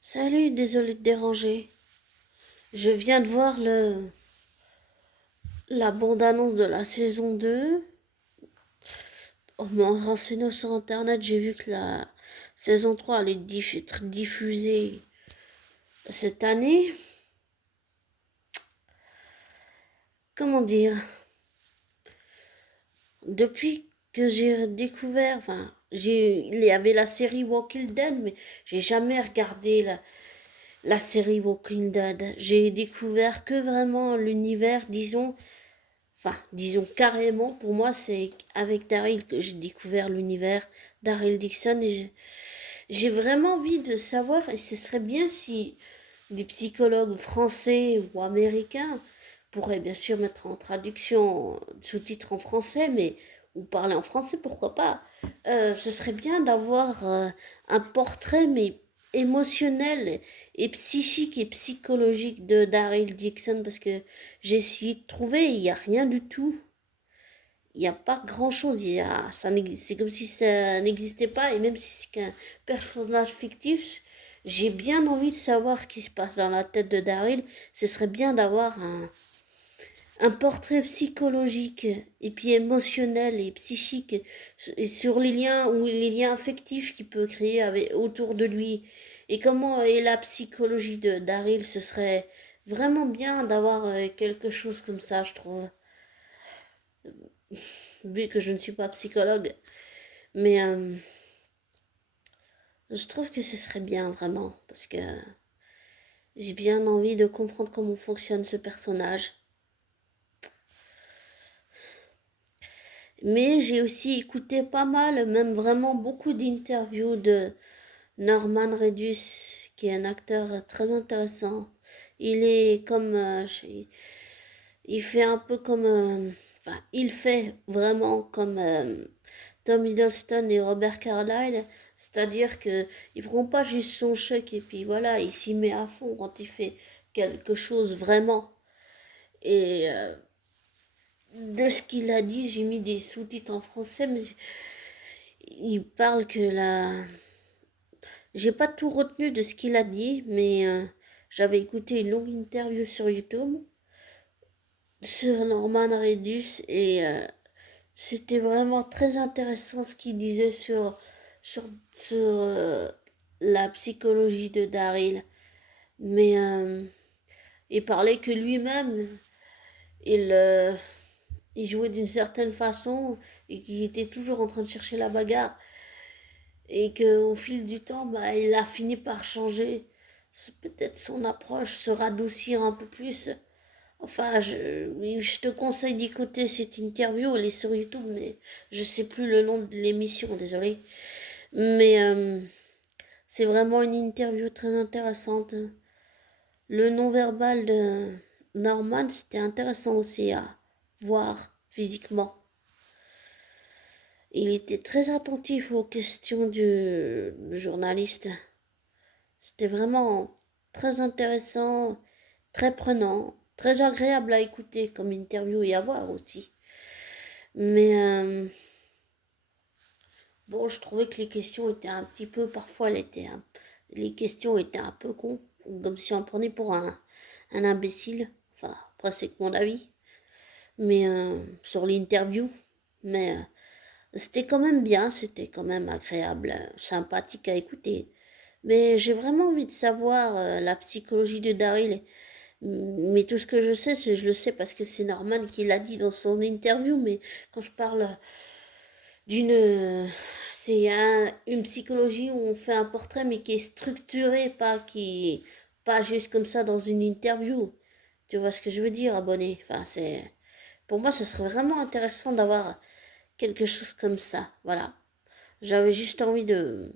Salut, désolé de déranger. Je viens de voir la bande-annonce de la saison 2. En me renseignant sur internet, j'ai vu que la saison 3 allait être diffusée cette année. Comment dire? Depuis que j'ai découvert, il y avait la série Walking Dead, mais j'ai jamais regardé la série Walking Dead. J'ai découvert que vraiment l'univers, disons carrément, pour moi, c'est avec Daryl que j'ai découvert l'univers Daryl Dixon et j'ai vraiment envie de savoir, et ce serait bien si des psychologues français ou américains pourraient bien sûr mettre en traduction, sous-titres en français, mais ou parler en français, pourquoi pas. Ce serait bien d'avoir un portrait, mais émotionnel et psychique et psychologique de Daryl Dixon parce que j'ai essayé de trouver, il n'y a rien du tout. Il n'y a pas grand-chose. C'est comme si ça n'existait pas. Et même si c'est qu'un personnage fictif, j'ai bien envie de savoir ce qui se passe dans la tête de Daryl. Ce serait bien d'avoir un portrait psychologique et puis émotionnel et psychique et sur les liens ou les liens affectifs qu'il peut créer autour de lui. Et comment est la psychologie de Daryl. Ce serait vraiment bien d'avoir quelque chose comme ça, je trouve, vu que je ne suis pas psychologue. Mais je trouve que ce serait bien vraiment, parce que j'ai bien envie de comprendre comment fonctionne ce personnage. Mais j'ai aussi écouté pas mal, même vraiment beaucoup d'interviews de Norman Reedus, qui est un acteur très intéressant. Il est comme... il fait un peu comme... il fait vraiment comme Tom Hiddleston et Robert Carlyle, c'est-à-dire que il prend pas juste son chèque et puis voilà, il s'y met à fond quand il fait quelque chose vraiment. Et de ce qu'il a dit, j'ai mis des sous-titres en français, mais il parle que la... J'ai pas tout retenu de ce qu'il a dit, mais j'avais écouté une longue interview sur YouTube sur Norman Reedus et c'était vraiment très intéressant ce qu'il disait sur, sur la psychologie de Daryl. Mais il parlait que lui-même, il, euh, il jouait d'une certaine façon et qu'il était toujours en train de chercher la bagarre. Et qu'au fil du temps, il a fini par changer. Peut-être son approche, se radoucir un peu plus. Enfin, oui, je te conseille d'écouter cette interview, elle est sur YouTube, mais je sais plus le nom de l'émission, désolé. Mais c'est vraiment une interview très intéressante. Le non-verbal de Norman, c'était intéressant aussi à voir physiquement. Il était très attentif aux questions du journaliste. C'était vraiment très intéressant, très prenant, très agréable à écouter comme interview et à voir aussi. Mais bon, je trouvais que les questions étaient un petit peu, parfois, les questions étaient un peu cons, comme si on prenait pour un imbécile. Enfin, après, c'est que mon avis. Mais sur l'interview. Mais c'était quand même bien, c'était quand même agréable, sympathique à écouter. Mais j'ai vraiment envie de savoir la psychologie de Daryl. Mais tout ce que je sais, je le sais parce que c'est Norman qui l'a dit dans son interview. Mais quand je parle d'une... c'est une psychologie où on fait un portrait mais qui est structuré, pas juste comme ça dans une interview. Tu vois ce que je veux dire, abonné? Pour moi, ce serait vraiment intéressant d'avoir quelque chose comme ça. Voilà. J'avais juste envie de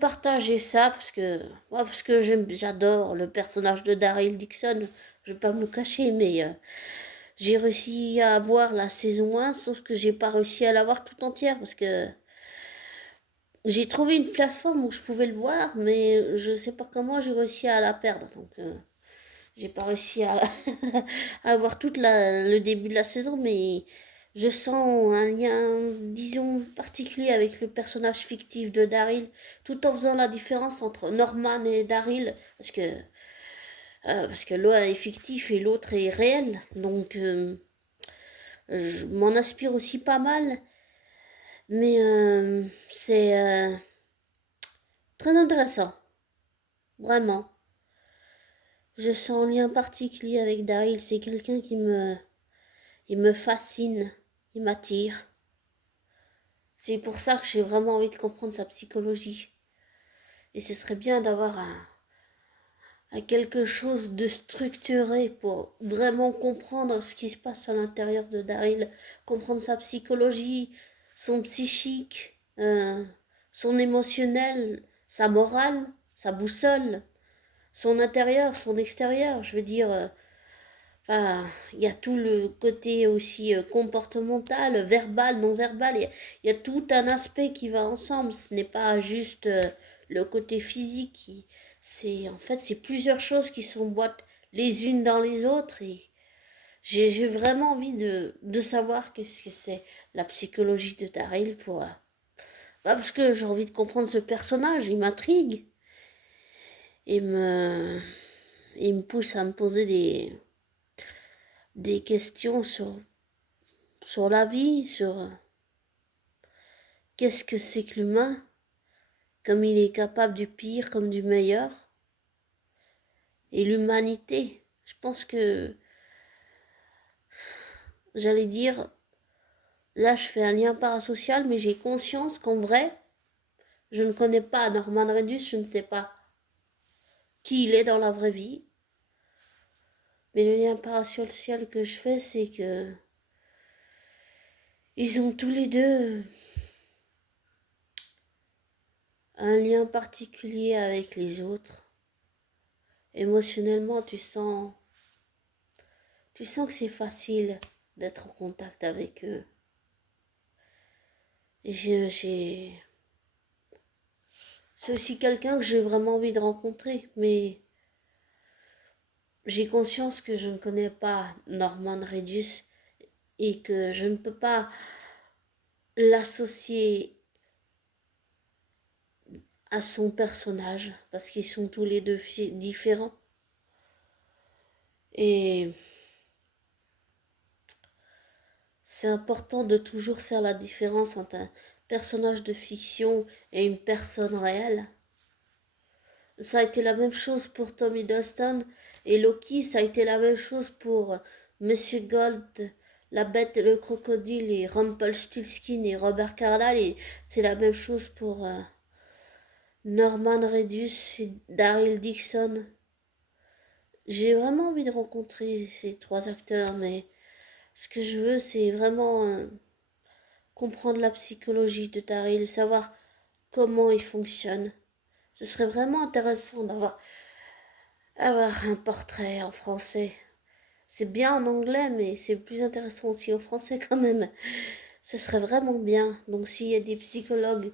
partager ça parce que j'adore le personnage de Daryl Dixon. Je vais pas me le cacher, mais j'ai réussi à voir la saison 1, sauf que j'ai pas réussi à la voir tout entière parce que j'ai trouvé une plateforme où je pouvais le voir, mais je sais pas comment j'ai réussi à la perdre. Donc j'ai pas réussi à, à voir le début de la saison, mais je sens un lien, disons, particulier avec le personnage fictif de Daryl, tout en faisant la différence entre Norman et Daryl, parce que l'un est fictif et l'autre est réel. Donc, je m'en inspire aussi pas mal, mais c'est très intéressant, vraiment. Je sens un lien particulier avec Daryl, c'est quelqu'un il me fascine, il m'attire. C'est pour ça que j'ai vraiment envie de comprendre sa psychologie. Et ce serait bien d'avoir un quelque chose de structuré pour vraiment comprendre ce qui se passe à l'intérieur de Daryl, comprendre sa psychologie, son psychique, son émotionnel, sa morale, sa boussole, son intérieur, son extérieur. Je veux dire, enfin, il y a tout le côté aussi comportemental, verbal, non verbal. Il y a tout un aspect qui va ensemble. Ce n'est pas juste le côté physique. C'est en fait c'est plusieurs choses qui s'emboîtent les unes dans les autres. Et j'ai vraiment envie de savoir qu'est-ce que c'est la psychologie de Daryl pour. Parce que j'ai envie de comprendre ce personnage. Il m'intrigue et il me pousse à me poser des questions sur la vie, sur qu'est-ce que c'est que l'humain, comme il est capable du pire comme du meilleur, et l'humanité. Je pense que, j'allais dire, là je fais un lien parasocial, mais j'ai conscience qu'en vrai, je ne connais pas Norman Reedus, je ne sais pas qui il est dans la vraie vie, mais le lien parasocial que je fais, c'est que ils ont tous les deux un lien particulier avec les autres. Émotionnellement, tu sens que c'est facile d'être en contact avec eux. Et c'est aussi quelqu'un que j'ai vraiment envie de rencontrer, mais j'ai conscience que je ne connais pas Norman Reedus et que je ne peux pas l'associer à son personnage parce qu'ils sont tous les deux différents. Et c'est important de toujours faire la différence entre un personnage de fiction et une personne réelle. Ça a été la même chose pour Tom Hiddleston et Loki, ça a été la même chose pour Monsieur Gold, la bête et le crocodile et Rumpelstiltskin et Robert Carlyle et c'est la même chose pour Norman Reedus et Daryl Dixon. J'ai vraiment envie de rencontrer ces trois acteurs, mais ce que je veux, c'est vraiment comprendre la psychologie de Daryl, savoir comment il fonctionne. Ce serait vraiment intéressant avoir un portrait en français. C'est bien en anglais, mais c'est plus intéressant aussi en français quand même. Ce serait vraiment bien. Donc s'il y a des psychologues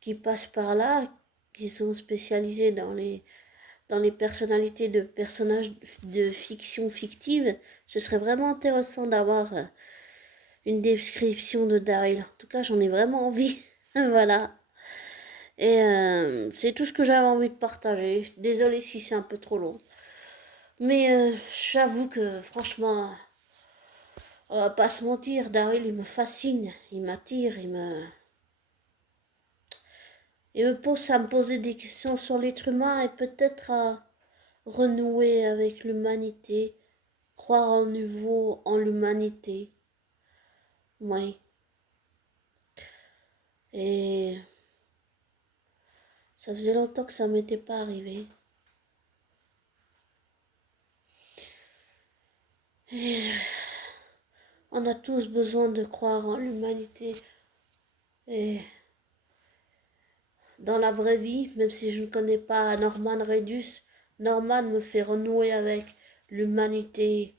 qui passent par là, qui sont spécialisés dans les personnalités de personnages de fiction fictive, ce serait vraiment intéressant d'avoir une description de Daryl. En tout cas, j'en ai vraiment envie. Voilà. Et c'est tout ce que j'avais envie de partager. Désolée si c'est un peu trop long. Mais j'avoue que franchement, on va pas se mentir, Daryl il me fascine, il m'attire, il me pousse à me poser des questions sur l'être humain et peut-être à renouer avec l'humanité, croire en nouveau en l'humanité. Oui. Et ça faisait longtemps que ça m'était pas arrivé. Et on a tous besoin de croire en l'humanité. Et dans la vraie vie, même si je ne connais pas Norman Reedus, Norman me fait renouer avec l'humanité,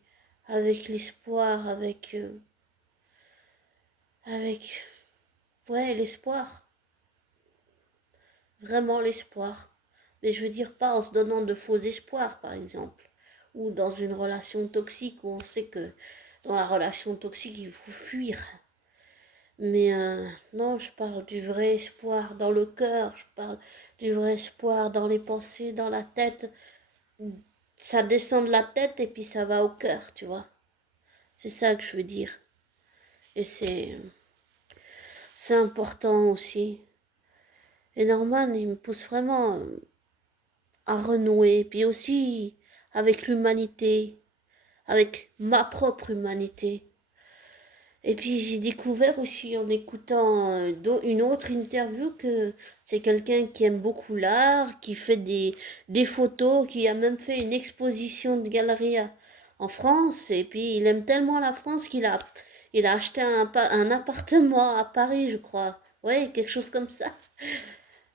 avec l'espoir, avec, ouais, l'espoir, vraiment l'espoir. Mais je veux dire pas en se donnant de faux espoirs, par exemple, ou dans une relation toxique où on sait que Dans la relation toxique, il faut fuir. Mais non, je parle du vrai espoir dans le cœur, je parle du vrai espoir dans les pensées, dans la tête. Ça descend de la tête et puis ça va au cœur, tu vois. C'est ça que je veux dire. Et c'est important aussi. Et Norman, il me pousse vraiment à renouer. Puis aussi avec l'humanité, avec ma propre humanité. Et puis j'ai découvert aussi en écoutant une autre interview que c'est quelqu'un qui aime beaucoup l'art, qui fait des photos, qui a même fait une exposition de galerie en France. Et puis il aime tellement la France il a acheté un appartement à Paris, je crois. Ouais, quelque chose comme ça.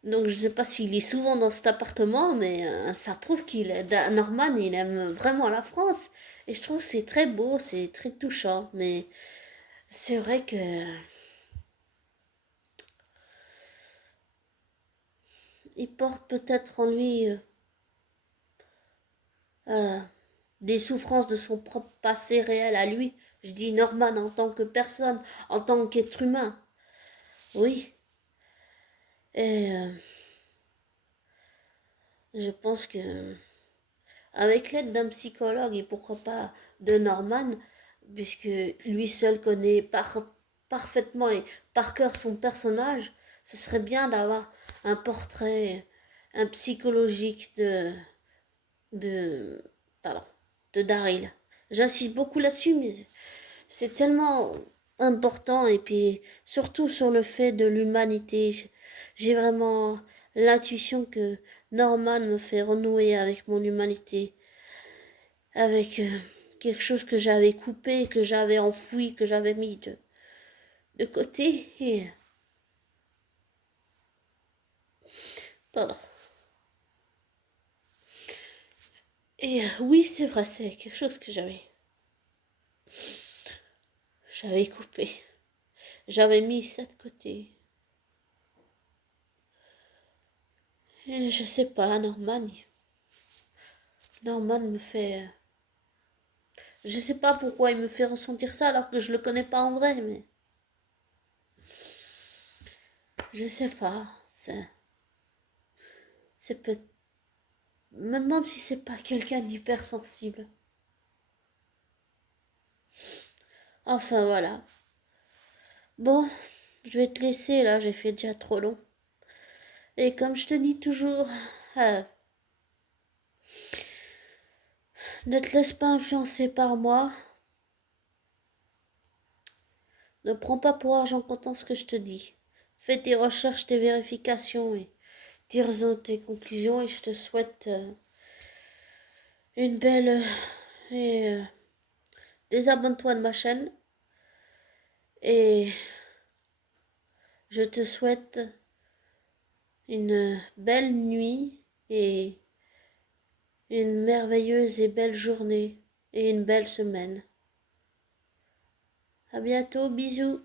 Donc je sais pas s'il est souvent dans cet appartement, mais ça prouve qu'il est Norman, il aime vraiment la France. Et je trouve que c'est très beau, c'est très touchant. Mais c'est vrai que il porte peut-être en lui euh, des souffrances de son propre passé réel à lui. Je dis Norman en tant que personne, en tant qu'être humain. Oui. Et je pense que avec l'aide d'un psychologue et pourquoi pas de Norman, puisque lui seul connaît parfaitement et par cœur son personnage, ce serait bien d'avoir un portrait, un psychologique de, pardon, de Daryl. J'insiste beaucoup là-dessus, mais c'est tellement important et puis surtout sur le fait de l'humanité. J'ai vraiment l'intuition que Norman me fait renouer avec mon humanité, avec quelque chose que j'avais coupé, que j'avais enfoui, que j'avais mis de côté. Et, pardon. Et oui, c'est vrai, c'est quelque chose que j'avais coupé. J'avais mis ça de côté. Et je sais pas, Norman me fait. Je sais pas pourquoi il me fait ressentir ça alors que je le connais pas en vrai, mais. Je sais pas. C'est peut. Je me demande si c'est pas quelqu'un d'hypersensible. Enfin voilà. Bon, je vais te laisser là, j'ai fait déjà trop long. Et comme je te dis toujours, euh, ne te laisse pas influencer par moi. Ne prends pas pour argent comptant ce que je te dis. Fais tes recherches, tes vérifications et tire-en tes conclusions et je te souhaite une belle et désabonne-toi de ma chaîne et je te souhaite une belle nuit et une merveilleuse et belle journée et une belle semaine. À bientôt, bisous.